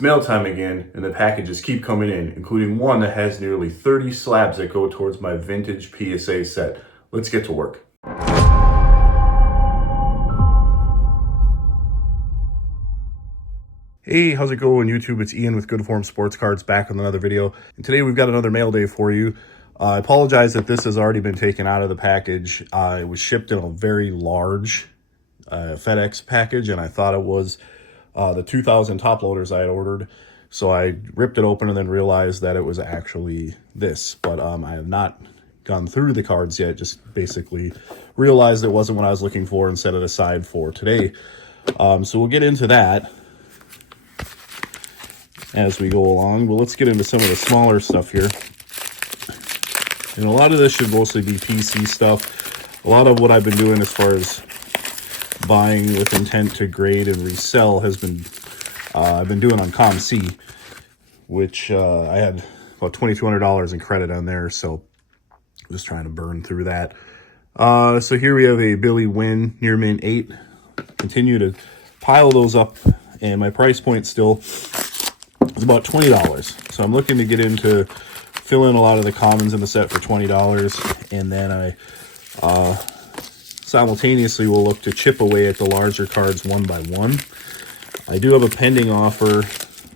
It's mail time again, and the packages keep coming in, including one that has nearly 30 slabs that go towards my vintage PSA set. Let's get to work. Hey, how's it going, YouTube? It's Ian with Good Form Sports Cards back with another video. And today we've got another mail day for you. I apologize that this has already been taken out of the package. It was shipped in a very large FedEx package, and I thought it was the 2000 top loaders I had ordered. So I ripped it open and then realized that it was actually this. But I have not gone through the cards yet, just basically realized it wasn't what I was looking for and set it aside for today. So we'll get into that as we go along. But let's get into some of the smaller stuff here. And a lot of this should mostly be PC stuff. A lot of what I've been doing as far as buying with intent to grade and resell has been I've been doing on ComC, which I had about $2,200 in credit on there, so I'm just trying to burn through that. So here we have a Billy Wynn near mint 8. Continue to pile those up, and my price point still is about $20. So I'm looking to get into fill in a lot of the commons in the set for $20, and then I simultaneously will look to chip away at the larger cards one by one. I do have a pending offer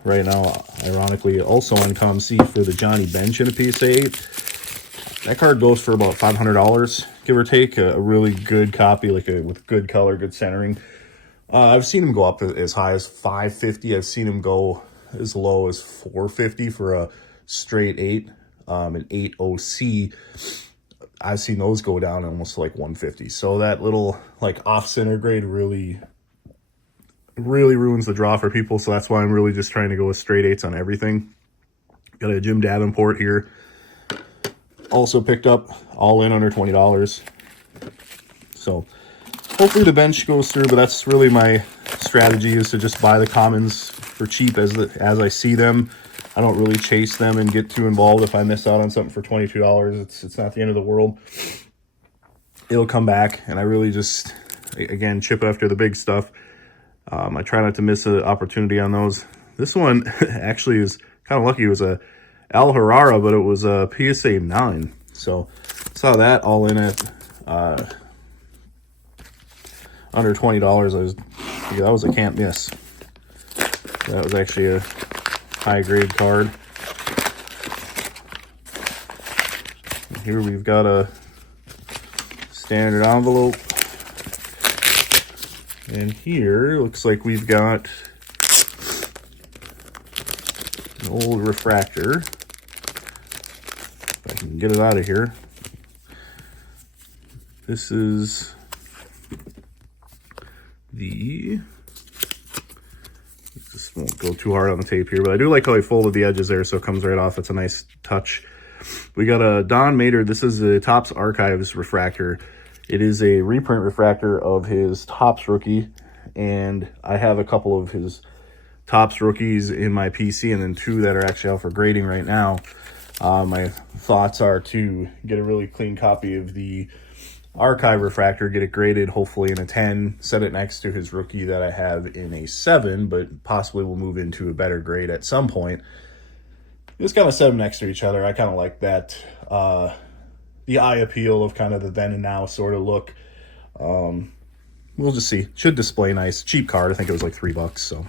right now, ironically, also on ComC for the Johnny Bench in a PSA 8. That card goes for about $500, give or take. A really good copy, with good color, good centering. I've seen them go up as high as $550. I've seen them go as low as $450 for a straight 8, an 8 OC. I've seen those go down almost to like $150. So that little off-center grade really ruins the draw for people. So that's why I'm really just trying to go with straight 8s on everything. Got a Jim Davenport here. Also picked up all in under $20. So hopefully the bench goes through, but that's really my strategy, is to just buy the commons for cheap as I see them. I don't really chase them and get too involved. If I miss out on something for $22, it's not the end of the world. It'll come back, and I really just, again, chip after the big stuff. I try not to miss an opportunity on those. This one actually is kind of lucky. It was a Al Harara, but it was a PSA 9. So saw that all in at under $20. That was a can't miss. That was actually a high grade card. And here we've got a standard envelope, and here looks like we've got an old refractor. If I can get it out of here. This is the, just won't go too hard on the tape here, but I do like how he folded the edges there so it comes right off. It's a nice touch. We got a Don Mater. This is a Topps Archives refractor. It is a reprint refractor of his Topps rookie, and I have a couple of his Topps rookies in my PC, and then 2 that are actually out for grading right now. My thoughts are to get a really clean copy of the Archive refractor, get it graded, hopefully in a 10, set it next to his rookie that I have in a 7, but possibly will move into a better grade at some point. Just kind of set them next to each other. I kind of like that, the eye appeal of kind of the then and now sort of look. We'll just see. Should display nice. Cheap card. I think it was like $3, so.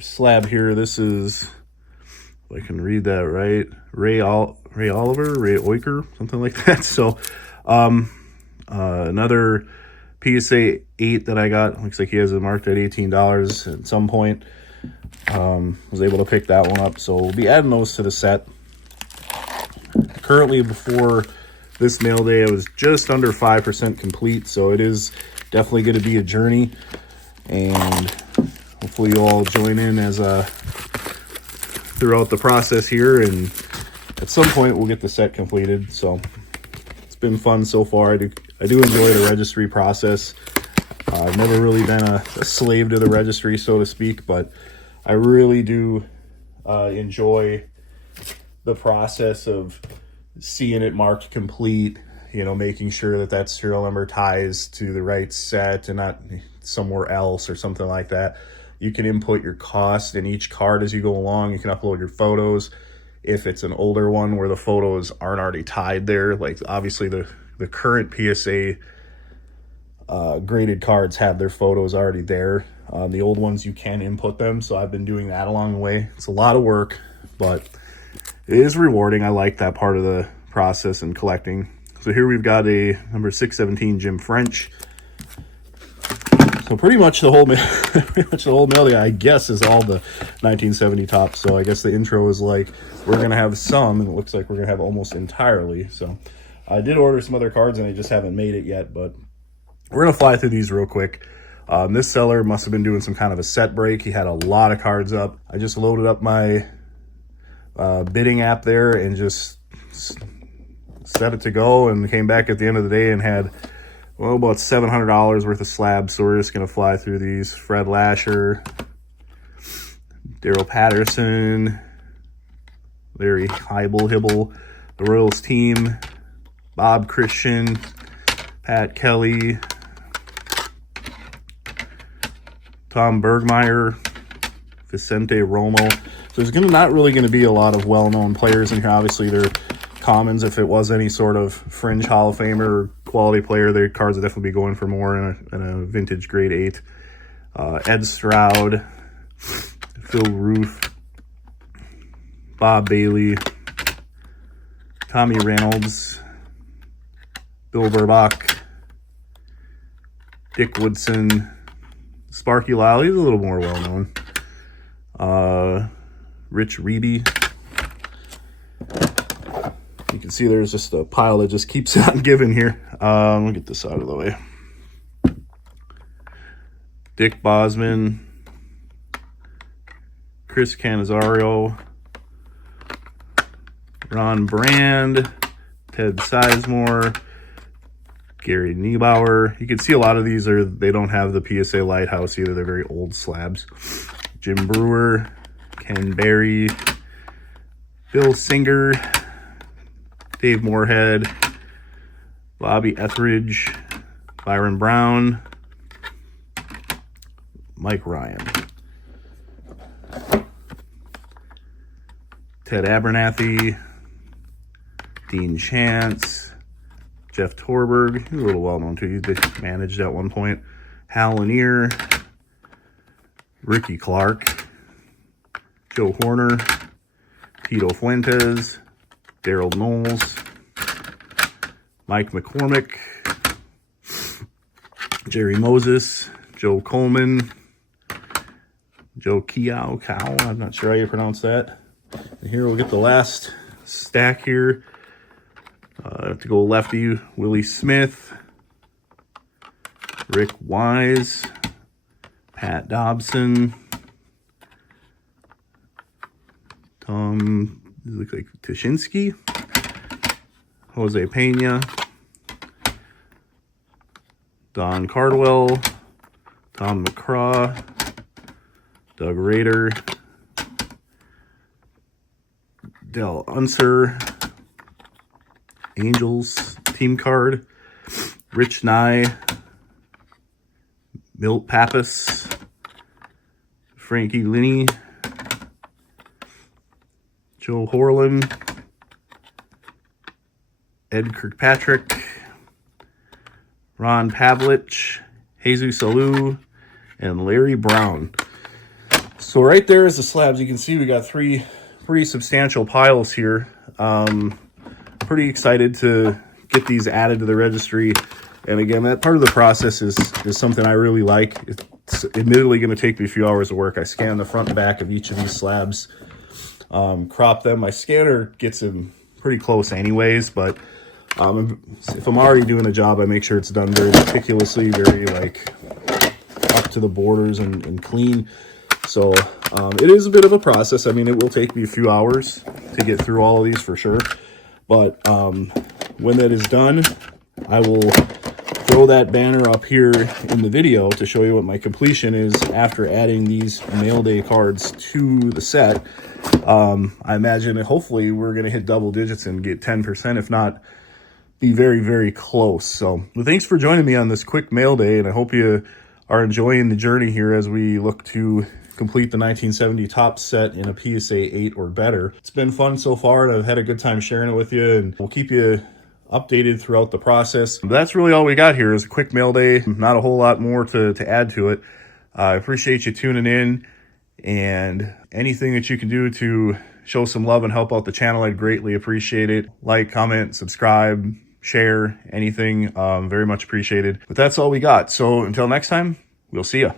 Slab here. This is, if I can read that right, Ray Oyker, something like that. So another PSA 8 that I got. Looks like he has it marked at $18 at some point. Was able to pick that one up, so we'll be adding those to the set. Currently, before this mail day, I was just under 5% complete, so it is definitely going to be a journey, and hopefully you all join in as throughout the process here, and at some point we'll get the set completed. So it's been fun so far. I do enjoy the registry process. I've never really been a slave to the registry, so to speak, but I really do enjoy the process of seeing it marked complete, you know, making sure that that serial number ties to the right set and not somewhere else or something like that. You can input your cost in each card as you go along. You can upload your photos. If it's an older one where the photos aren't already tied there, like obviously the current PSA graded cards have their photos already there. The old ones, you can input them. So I've been doing that along the way. It's a lot of work, but it is rewarding. I like that part of the process and collecting. So here we've got a number 617 Jim French. So pretty much the whole mail, I guess, is all the 1970 tops. So I guess the intro is like, we're going to have some, and it looks like we're going to have almost entirely. So I did order some other cards, and I just haven't made it yet. But we're going to fly through these real quick. This seller must have been doing some kind of a set break. He had a lot of cards up. I just loaded up my bidding app there and just set it to go, and came back at the end of the day and had, well, about $700 worth of slabs. So we're just going to fly through these. Fred Lasher, Daryl Patterson, Larry Hibble, the Royals team, Bob Christian, Pat Kelly, Tom Bergmeyer, Vicente Romo. So there's not really going to be a lot of well-known players in here. Obviously, they're commons. If it was any sort of fringe Hall of Famer or quality player, their cards would definitely be going for more in a vintage grade 8. Ed Stroud, Phil Roof, Bob Bailey, Tommy Reynolds, Bill Burbach, Dick Woodson, Sparky Lyle. He's a little more well-known. Rich Reedy. You can see there's just a pile that just keeps on giving here. Let me get this out of the way. Dick Bosman, Chris Canizario, Ron Brand, Ted Sizemore, Gary Niebauer. You can see a lot of these they don't have the PSA Lighthouse either. They're very old slabs. Jim Brewer, Ken Berry, Bill Singer, Dave Moorhead, Bobby Etheridge, Byron Brown, Mike Ryan, Ted Abernathy, Dean Chance, Jeff Torberg, he's a little well-known too. He's managed at one point. Hal Lanier, Ricky Clark, Joe Horner, Tito Fuentes, Daryl Knowles, Mike McCormick, Jerry Moses, Joe Coleman, Joe Cow, I'm not sure how you pronounce that. And here we'll get the last stack here. To go lefty, Willie Smith, Rick Wise, Pat Dobson, Tom, looks like Tuschinski, Jose Pena, Don Cardwell, Tom McCraw, Doug Rader, Del Unser, Angels team card, Rich Nye, Milt Pappas, Frankie Linney, Joe Horlin, Ed Kirkpatrick, Ron Pavlich, Jesus Alou, and Larry Brown. So right there is the slabs. You can see we got 3 pretty substantial piles here. Pretty excited to get these added to the registry. And again, that part of the process is something I really like. It's admittedly going to take me a few hours of work. I scan the front and back of each of these slabs, crop them. My scanner gets them pretty close anyways, but if I'm already doing a job, I make sure it's done very meticulously, very like up to the borders and clean. So it is a bit of a process. I mean, it will take me a few hours to get through all of these for sure. But when that is done, I will throw that banner up here in the video to show you what my completion is after adding these mail day cards to the set. I imagine hopefully we're going to hit double digits and get 10%, if not be very, very close. So well, thanks for joining me on this quick mail day, and I hope you are enjoying the journey here as we look to complete the 1970 top set in a PSA 8 or better. It's been fun so far, and I've had a good time sharing it with you, and we'll keep you updated throughout the process. But that's really all we got here is a quick mail day. Not a whole lot more to add to it. I appreciate you tuning in, and anything that you can do to show some love and help out the channel, I'd greatly appreciate it. Like, comment, subscribe, share, anything, very much appreciated. But that's all we got. So until next time, we'll see ya.